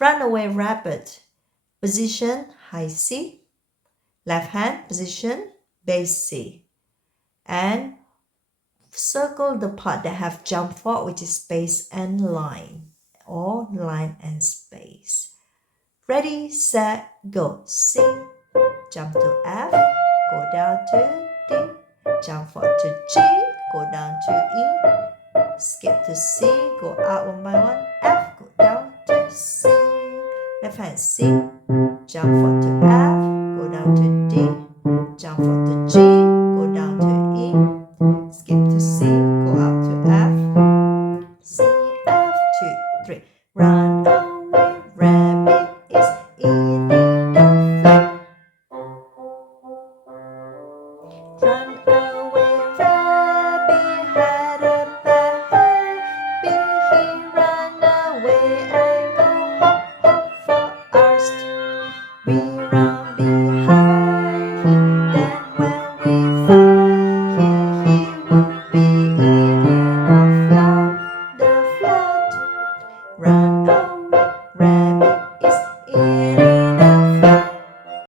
Runaway rabbit. Position high C. Left hand position base C. And circle the part that have jump forward, which is space and line, or line and space. Ready, set, go. C, jump to F, go down to D, jump forward to G, go down to E, skip to C, go up one by one, F, go down to C. Left hand C, jump forward to F, go down to D, jump forward to G, go down to E, skip to C, go up to F, C, F, 2, 3. Run away, rabbit is eating the flour. Run away, rabbit had a bad habit. He ran away and go hop, hop for hours. We